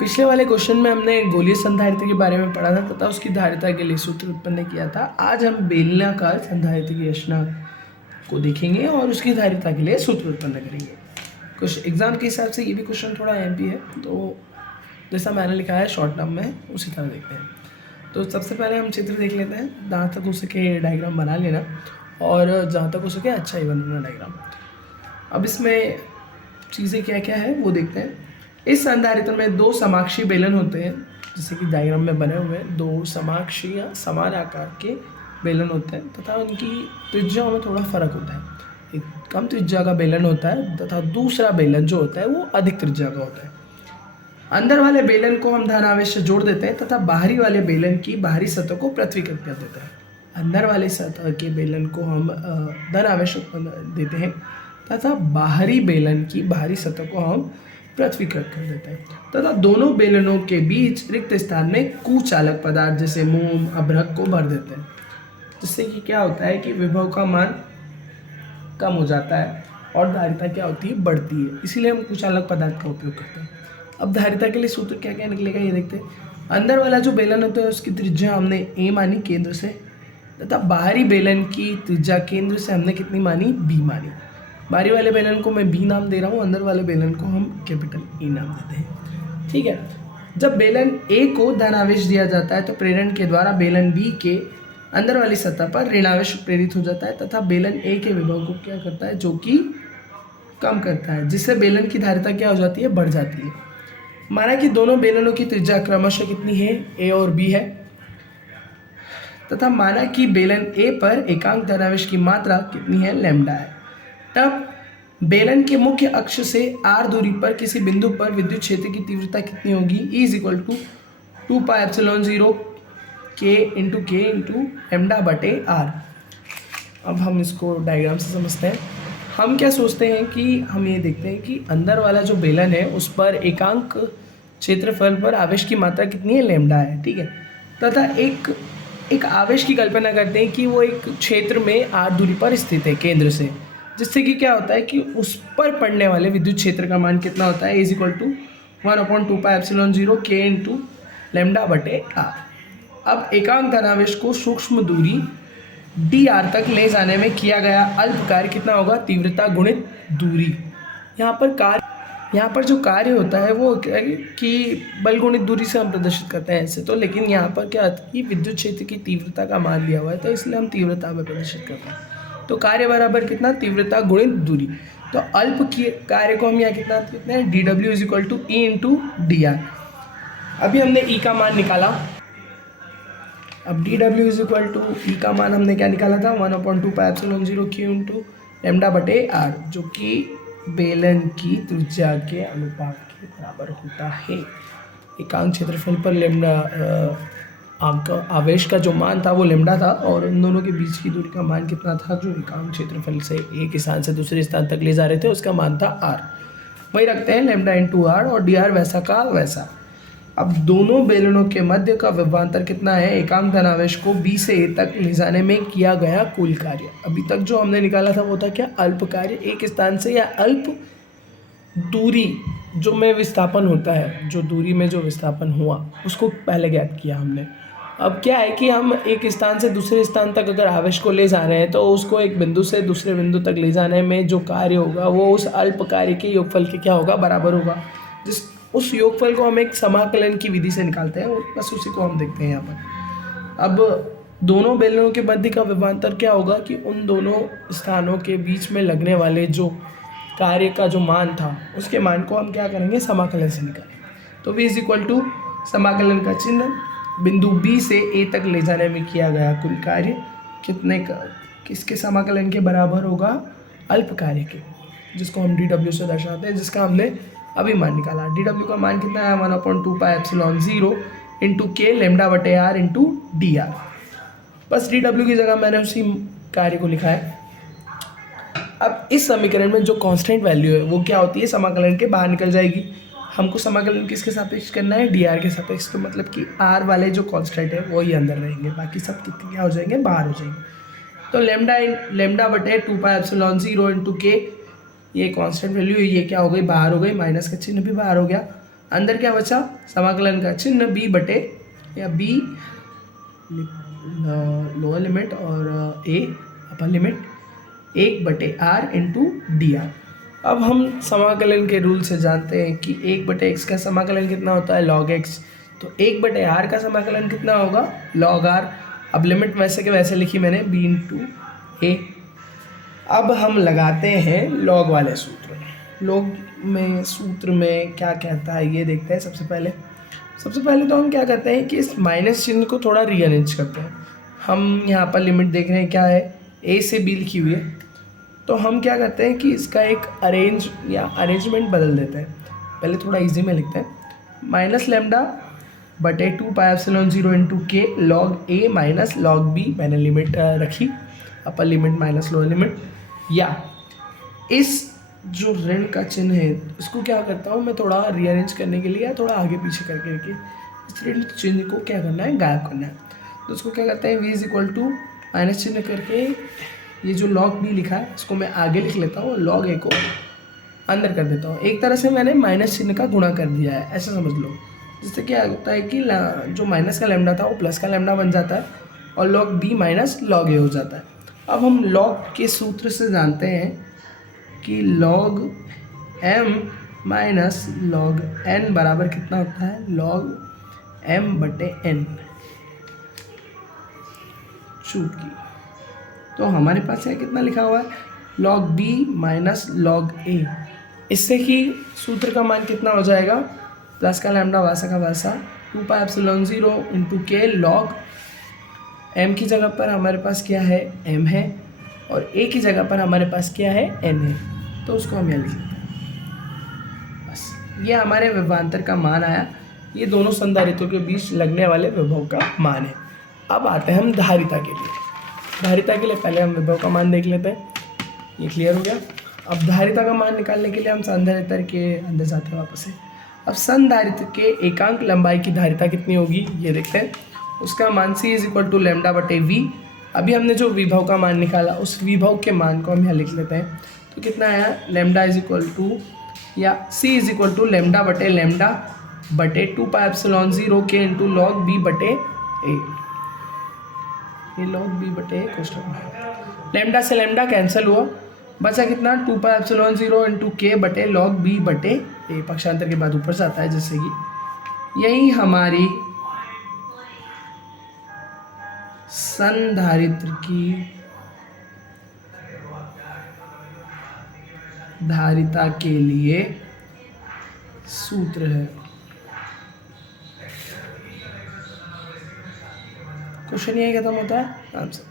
पिछले वाले क्वेश्चन में हमने गोलीय संधारित्र के बारे में पढ़ा था तथा उसकी धारिता के लिए सूत्र उत्पन्न किया था। आज हम बेलनाकार संधारित्र की रचना को देखेंगे और उसकी धारिता के लिए सूत्र उत्पन्न करेंगे। कुछ एग्जाम के हिसाब से ये भी क्वेश्चन थोड़ा एमपी है, तो जैसा मैंने लिखा है शॉर्ट टर्म में उसी तरह देखते हैं। तो सबसे पहले हम चित्र देख लेते हैं, जहाँ तक हो सके डायग्राम बना लेना और जहाँ तक हो सके अच्छा ही बनाना डायग्राम। अब इसमें चीज़ें क्या क्या है वो देखते हैं। इस संधारित्र में दो समाक्षीय बेलन होते हैं, जैसे कि डायग्राम में बने हुए हैं। दो समाक्षीय या समान आकार के बेलन होते हैं तथा उनकी त्रिज्याओं में थोड़ा फर्क होता है। एक कम त्रिज्या का बेलन होता है तथा दूसरा बेलन जो होता है वो अधिक त्रिज्या का होता है। अंदर वाले बेलन को हम धन आवेश से जोड़ देते हैं तथा बाहरी वाले बेलन की बाहरी सतह को पृथ्वीकृत कर देते हैं। अंदर वाले सतह के बेलन को हम धन आवेश देते हैं तथा बाहरी बेलन की बाहरी सतह को हम पृथ्वीकृत कर देते हैं तथा दोनों बेलनों के बीच रिक्त स्थान में कुचालक पदार्थ जैसे मोम अभ्रक को भर देते हैं, जिससे कि क्या होता है कि विभव का मान कम हो जाता है और धारिता क्या होती है, बढ़ती है। इसीलिए हम कुचालक पदार्थ का उपयोग करते हैं। अब धारिता के लिए सूत्र क्या क्या निकलेगा ये देखते हैं। अंदर वाला जो बेलन होता है उसकी त्रिज्या हमने ए मानी केंद्र से तथा बाहरी बेलन की त्रिज्या केंद्र से हमने कितनी मानी, बी मानी। बाहरी वाले बेलन को मैं बी नाम दे रहा हूँ, अंदर वाले बेलन को हम कैपिटल ई नाम देते हैं। ठीक है। जब बेलन ए को धन आवेश दिया जाता है तो प्रेरण के द्वारा बेलन बी के अंदर वाली सतह पर ऋण आवेश प्रेरित हो जाता है तथा बेलन ए के विभव को क्या करता है, जो कि कम करता है, जिससे बेलन की धारिता क्या हो जाती है, बढ़ जाती है। माना कि दोनों बेलनों की त्रिज्या क्रमशः कितनी है, ए और बी है तथा माना कि बेलन ए पर एकांक धनावेश की मात्रा कितनी है, लैम्डा है। तब बेलन के मुख्य अक्ष से आर दूरी पर किसी बिंदु पर विद्युत क्षेत्र की तीव्रता कितनी होगी, E equal to 2πε0 k into lambda बटे आर। अब हम इसको डायग्राम से समझते हैं। हम क्या सोचते हैं कि हम ये देखते हैं कि अंदर वाला जो बेलन है उस पर एकांक क्षेत्रफल पर आवेश की मात्रा कितनी है, लैम्डा है। ठीक है। तथा एक आवेश की कल्पना करते हैं कि वो एक क्षेत्र में आर दूरी पर स्थित है केंद्र से, जिससे कि क्या होता है कि उस पर पड़ने वाले विद्युत क्षेत्र का मान कितना होता है, is equal to 1/2πε0 k into lambda बटे आर। अब एकांक धनावेश को सूक्ष्म दूरी डी आर तक ले जाने में किया गया अल्प कार्य कितना होगा, तीव्रता गुणित दूरी। यहाँ पर जो कार्य होता है वो क्या है कि बल गुणित दूरी से हम प्रदर्शित करते हैं ऐसे तो, लेकिन यहाँ पर क्या होता है कि विद्युत क्षेत्र की तीव्रता का मान दिया हुआ है तो इसलिए हम तीव्रता में प्रदर्शित करते हैं। तो कार्य बराबर कितना, तीव्रता गुणित दूरी। तो अल्प की कार्य को हम यहाँ कितना है, dw is equal to E into d r. अभी हमने ई का मान निकाला। अब dw is equal to E का मान हमने क्या निकाला था, 1/2πε0 q इंटू लैम्डा बटे आर, जो कि बेलन की त्रिज्या के अनुपात के बराबर होता है। एकांक क्षेत्रफल पर लैम्डा आपका आवेश का जो मान था वो लैम्डा था और उन दोनों के बीच की दूरी का मान कितना था, जो एकांक क्षेत्रफल से एक स्थान से दूसरे स्थान तक ले जा रहे थे उसका मान था आर। वही रखते हैं लैम्डा इंटू आर और डी आर वैसा का वैसा। अब दोनों बेलनों के मध्य का विभवांतर कितना है, एकांक धनावेश को बी से ए तक ले जाने में किया गया कुल कार्य। अभी तक जो हमने निकाला था वो था क्या, अल्प कार्य एक स्थान से या अल्प दूरी जो में विस्थापन होता है, जो दूरी में जो विस्थापन हुआ उसको पहले ज्ञात किया हमने। अब क्या है कि हम एक स्थान से दूसरे स्थान तक अगर आवेश को ले जा रहे हैं तो उसको एक बिंदु से दूसरे बिंदु तक ले जाने में जो कार्य होगा वो उस अल्प कार्य के योगफल के क्या होगा, बराबर होगा। उस योगफल को हम एक समाकलन की विधि से निकालते हैं, बस उसी को हम देखते हैं यहाँ पर। अब दोनों बेलनों के मध्य का विभवांतर क्या होगा कि उन दोनों स्थानों के बीच में लगने वाले जो कार्य का जो मान था उसके मान को हम क्या करेंगे, समाकलन से निकालेंगे। तो v इज इक्वल टू समाकलन का चिन्ह, बिंदु B से A तक ले जाने में किया गया कुल कार्य कितने का, किसके समाकलन के बराबर होगा, अल्प कार्य के, जिसको हम dw से दर्शाते हैं, जिसका हमने अभी मान निकाला। dw का मान कितना है, 1/2πε0 इंटू के लैम्डा बटे आर इंटू डी आर। बस dw की जगह मैंने उसी कार्य को लिखा है। अब इस समीकरण में जो कांस्टेंट वैल्यू है वो क्या होती है, समाकलन के बाहर निकल जाएगी। हमको समाकलन किसके सापेक्ष करना है, डी आर के सापेक्ष। तो मतलब कि आर वाले जो कांस्टेंट है वो ही अंदर रहेंगे, बाकी सब कितने क्या हो जाएंगे, बाहर हो जाएंगे। तो लैम्डा बटे 2πε0 इंटू के, ये कांस्टेंट वैल्यू, ये क्या हो गई, बाहर हो गई, माइनस का चिन्ह भी बाहर हो गया। अंदर क्या बचा, समाकलन का चिन्ह b बटे या b लोअर लिमिट और a upper limit 1/r into d are. अब हम समाकलन के रूल से जानते हैं कि 1/x का समाकलन कितना होता है, log x। तो 1/r का समाकलन कितना होगा, log r। अब लिमिट वैसे के वैसे लिखी मैंने, b इंटू ए। अब हम लगाते हैं लॉग वाले सूत्र। लॉग में सूत्र में क्या कहता है ये देखते हैं। सबसे पहले तो हम क्या करते हैं कि इस माइनस चिन्ह को थोड़ा रीअरेंज करते हैं। हम यहाँ पर लिमिट देख रहे हैं क्या है, a से b लिखी हुई है, तो हम क्या करते हैं कि इसका एक अरेंजमेंट बदल देते हैं। पहले थोड़ा इजी में लिखते हैं, माइनस लेमडा बटे 2πε0 इंटू के लॉग ए माइनस लॉग बी। मैंने लिमिट रखी, upper limit minus lower limit. या इस जो ऋण का चिन्ह है इसको क्या करता हूँ मैं, थोड़ा रीअरेंज करने के लिए या थोड़ा आगे पीछे करके इस ऋण चिन्ह को क्या करना है, गायब करना है। तो उसको क्या करते हैं, v is equal to minus चिन्ह करके ये जो log b लिखा है इसको मैं आगे लिख लेता हूँ और log a को अंदर कर देता हूँ। एक तरह से मैंने माइनस चिन्ह का गुणा कर दिया है, ऐसा समझ लो। जिससे क्या होता है कि जो माइनस का लैम्डा था वो प्लस का लैम्डा बन जाता है और log b minus log a हो जाता है। अब हम log के सूत्र से जानते हैं कि log m minus log n बराबर कितना होता है, log m बटे n। छूट की तो हमारे पास है कितना लिखा हुआ है, log b minus log a। इससे कि सूत्र का मान कितना हो जाएगा, प्लस का लैम्डा वासा का वासा 2πε0 इंटू के लॉग m की जगह पर हमारे पास क्या है, m है, और a की जगह पर हमारे पास क्या है, n है। तो उसको हम यहाँ लिख लेते हैं। बस ये हमारे विभवांतर का मान आया। ये दोनों संधारित्रों के बीच लगने वाले विभव का मान है। अब आते हैं हम धारिता के लिए। धारिता के लिए पहले हम विभव का मान देख लेते हैं, ये क्लियर हो गया। अब धारिता का मान निकालने के लिए हम संधारित्र के अंदर जाते हैं वापस से। अब संधारित्र के एकांक लंबाई की धारिता कितनी होगी ये देखते हैं। उसका मान c is equal to lambda बटे v। अभी हमने जो विभव का मान निकाला उस विभव के मान को हम यहाँ लिख लेते हैं। तो कितना आया, लेमडा इज इक्वल टू या c is equal to lambda बटे 2πε0 के इंटू लॉग b बटे a। ये log b बटे क्वेश्चन, लेमडा से लेमडा कैंसिल हुआ, बचा कितना 2πε0 इंटू के बटे log b बटे a। पक्षांतर के बाद ऊपर से आता है, जैसे कि यही हमारी संधारित्र की धारिता के लिए सूत्र है। क्वेश्चन यही खत्म होता है आंसर।